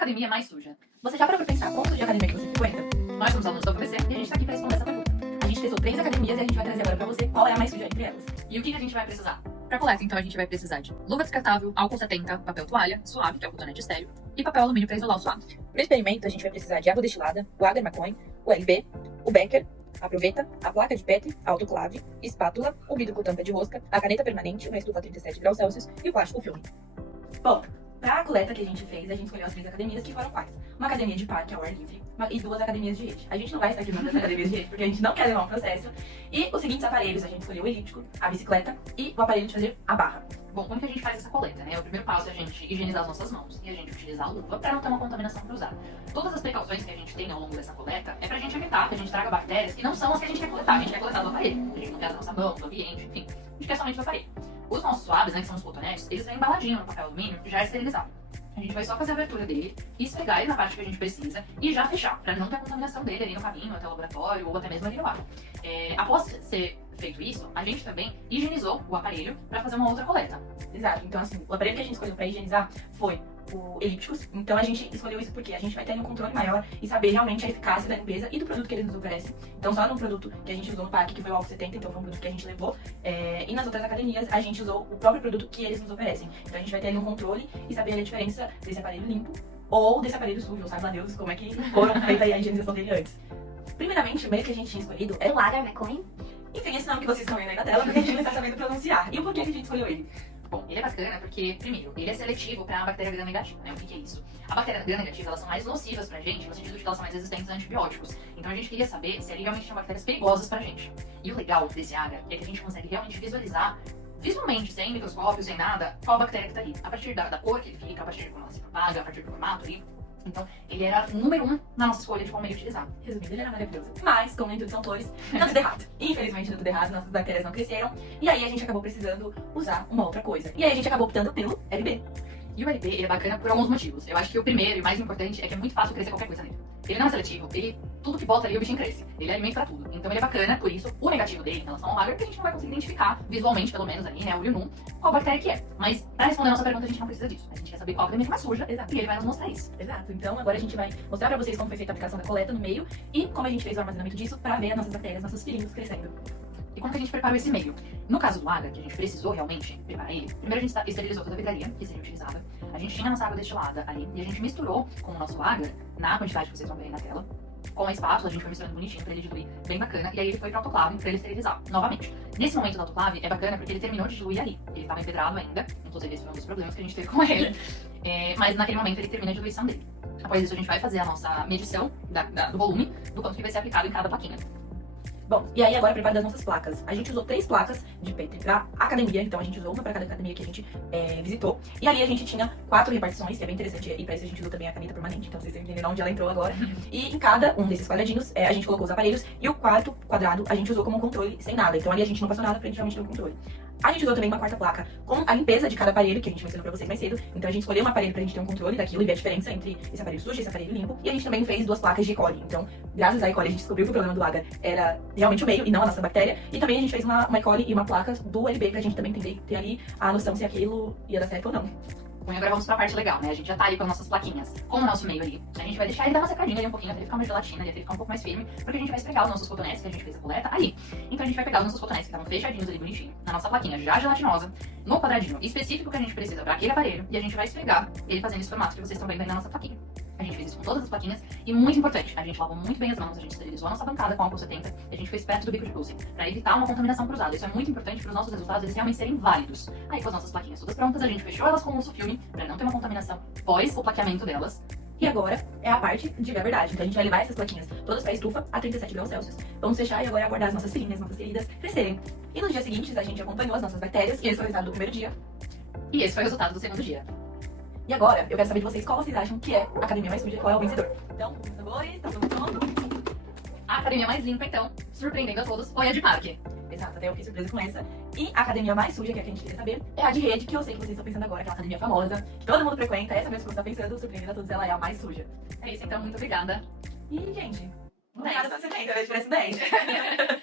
academia mais suja? Você já parou pra pensar quantos de academia que você frequenta? Nós somos alunos da UFBC e a gente tá aqui pra responder essa pergunta. A gente testou 3 academias e a gente vai trazer agora pra você qual é a mais suja entre elas. E o que a gente vai precisar? Pra coleta, então, a gente vai precisar de luva descartável, álcool 70, papel toalha, suave, que é o cotonete estéreo, e papel alumínio pra isolar o suave. Pro experimento, a gente vai precisar de água destilada, o Agar McCoy, o LB, o Becker, a proveta, a placa de Petri, a autoclave, espátula, o vidro com tampa de rosca, a caneta permanente, uma estufa a 37 graus Celsius e o plástico filme. Bom, pra coleta que a gente fez, a gente escolheu as 3 academias que foram quais? Uma academia de parque ao ar livre e 2 academias de rede. A gente não vai estar aqui numa das academias de rede porque a gente não quer levar um processo. E os seguintes aparelhos, a gente escolheu o elíptico, a bicicleta e o aparelho de fazer a barra. Bom, como que a gente faz essa coleta, né? O primeiro passo é a gente higienizar as nossas mãos e a gente utilizar a luva para não ter uma contaminação cruzada. Todas as precauções que a gente tem ao longo dessa coleta é pra gente evitar que a gente traga bactérias que não são as que a gente quer coletar. A gente quer coletar do aparelho. A gente não quer da nossa mão, do ambiente, enfim. A gente quer somente do aparelho. Os nossos suaves, né, que são os cotonetes, eles vêm embaladinho no papel alumínio já esterilizado. A gente vai só fazer a abertura dele, esfregar ele na parte que a gente precisa e já fechar, pra não ter a contaminação dele ali no caminho, até o laboratório ou até mesmo ali no ar. Após ser feito isso, a gente também higienizou o aparelho pra fazer uma outra coleta. Exato, então assim, o aparelho que a gente escolheu pra higienizar foi o elípticos. Então a gente escolheu isso porque a gente vai ter um controle maior e saber realmente a eficácia da limpeza e do produto que eles nos oferecem. Então só no produto que a gente usou no parque, que foi o álcool 70, então foi um produto que a gente levou. E nas outras academias a gente usou o próprio produto que eles nos oferecem. Então a gente vai ter ali um controle e saber a diferença desse aparelho limpo ou desse aparelho sujo, ou sabe lá Deus como é que foram feita aí a higienização dele antes. Primeiramente, o meio que a gente tinha escolhido era O Agar McCoy. enfim, esse nome que vocês estão vendo aí na tela, porque a gente não está sabendo pronunciar. E o porquê que a gente escolheu ele? Bom, ele é bacana porque, primeiro, ele é seletivo para a bactéria gram-negativa, né? O que é isso? A bactéria gram-negativa, elas são mais nocivas pra gente, no sentido de que elas são mais resistentes a antibióticos. Então a gente queria saber se ele realmente tinha bactérias perigosas pra gente. E o legal desse agar é que a gente consegue realmente visualizar, visualmente, sem microscópio, sem nada, qual bactéria que tá ali. A partir da cor que ele fica, a partir de como ela se propaga, a partir do formato ali. Então, ele era o número 1 na nossa escolha de qual meio utilizar. Resumindo, ele era maravilhoso. Mas, como nem tudo são flores, deu tudo errado. Infelizmente, deu tudo errado, nossas bactérias não cresceram. E aí a gente acabou precisando usar uma outra coisa. E aí a gente acabou optando pelo LB. E o LB, ele é bacana por alguns motivos. Eu acho que o primeiro e mais importante é que é muito fácil crescer qualquer coisa nele. Ele não é seletivo, tudo que bota ali o bichinho cresce. Ele é alimento pra tudo. Então ele é bacana, por isso, o negativo dele em relação ao agar é que a gente não vai conseguir identificar visualmente, pelo menos ali, né, olho nu, qual bactéria que é. Mas pra responder a nossa pergunta, a gente não precisa disso. A gente quer saber qual academia é mais suja. Exato. E ele vai nos mostrar isso. Exato. Então agora a gente vai mostrar pra vocês como foi feita a aplicação da coleta no meio e como a gente fez o armazenamento disso pra ver as nossas bactérias, nossos filhinhos crescendo. E como que a gente preparou esse meio? No caso do agar, que a gente precisou realmente preparar ele, primeiro a gente esterilizou toda a vidraria que seria utilizada. A gente tinha a nossa água destilada ali e a gente misturou com o nosso agar, na quantidade que vocês vão ver aí na tela. Com a espátula, a gente foi misturando bonitinho pra ele diluir bem bacana. E aí ele foi pro autoclave pra ele esterilizar novamente. Nesse momento do autoclave é bacana porque ele terminou de diluir ali. Ele tava empedrado ainda, inclusive esse foi um dos problemas que a gente teve com ele. Mas naquele momento ele termina a diluição dele. Após isso a gente vai fazer a nossa medição do volume, do quanto que vai ser aplicado em cada plaquinha. Bom, e aí agora preparo das nossas placas. A gente usou 3 placas de Petri pra academia, então a gente usou uma pra cada academia que a gente visitou. E ali a gente tinha 4 repartições, que é bem interessante, e pra isso a gente usou também a caneta permanente, então vocês entenderam onde ela entrou agora. E em cada um desses quadradinhos a gente colocou os aparelhos, e o quarto quadrado a gente usou como controle sem nada. Então ali a gente não passou nada pra gente realmente ter um controle. A gente usou também uma quarta placa com a limpeza de cada aparelho, que a gente mencionou pra vocês mais cedo. Então a gente escolheu um aparelho pra gente ter um controle daquilo e ver a diferença entre esse aparelho sujo e esse aparelho limpo. E a gente também fez 2 placas de E. coli. Então, graças à E. coli, a gente descobriu que o problema do agar era realmente o meio e não a nossa bactéria. E também a gente fez uma E. coli e uma placa do LB pra gente também entender, ter ali a noção se aquilo ia dar certo ou não. Bom, e agora vamos pra parte legal, né? A gente já tá ali com as nossas plaquinhas com o nosso meio ali. A gente vai deixar ele dar uma secadinha ali um pouquinho, até ele ficar mais gelatina, até ele ficar um pouco mais firme, porque a gente vai esfregar os nossos cotonetes que a gente fez a coleta ali. Então a gente vai pegar os nossos cotonetes que estavam fechadinhos ali bonitinho, na nossa plaquinha já gelatinosa, no quadradinho específico que a gente precisa pra aquele aparelho, e a gente vai esfregar ele fazendo esse formato que vocês estão vendo aí na nossa plaquinha. A gente fez isso com todas as plaquinhas e muito importante, a gente lavou muito bem as mãos, a gente esterilizou a nossa bancada com álcool 70 e a gente fez perto do bico de pulse pra evitar uma contaminação cruzada. Isso é muito importante para os nossos resultados eles realmente serem válidos. Aí com as nossas plaquinhas todas prontas, a gente fechou elas com o nosso filme pra não ter uma contaminação pós o plaqueamento delas. E agora é a parte de ver a verdade. Então a gente vai levar essas plaquinhas todas pra estufa a 37 graus Celsius. Vamos fechar e agora aguardar as nossas filhinhas, nossas queridas crescerem. E nos dias seguintes a gente acompanhou as nossas bactérias e esse foi o resultado do primeiro dia. E esse foi o resultado do segundo dia. E agora eu quero saber de vocês qual vocês acham que é a academia mais suja, qual é o vencedor. Então, os sabores, tá todo mundo pronto? A academia mais limpa, então, surpreendendo a todos, foi a de parque. Exato, até eu fiquei surpresa com essa. E a academia mais suja, que é a que a gente queria saber, é a de rede, que eu sei que vocês estão pensando agora, aquela academia famosa, que todo mundo frequenta, essa mesmo que você tá pensando, surpreendendo a todos, ela é a mais suja. É isso, então, muito obrigada. E, gente, obrigada pela semente, eu vejo que parece 10.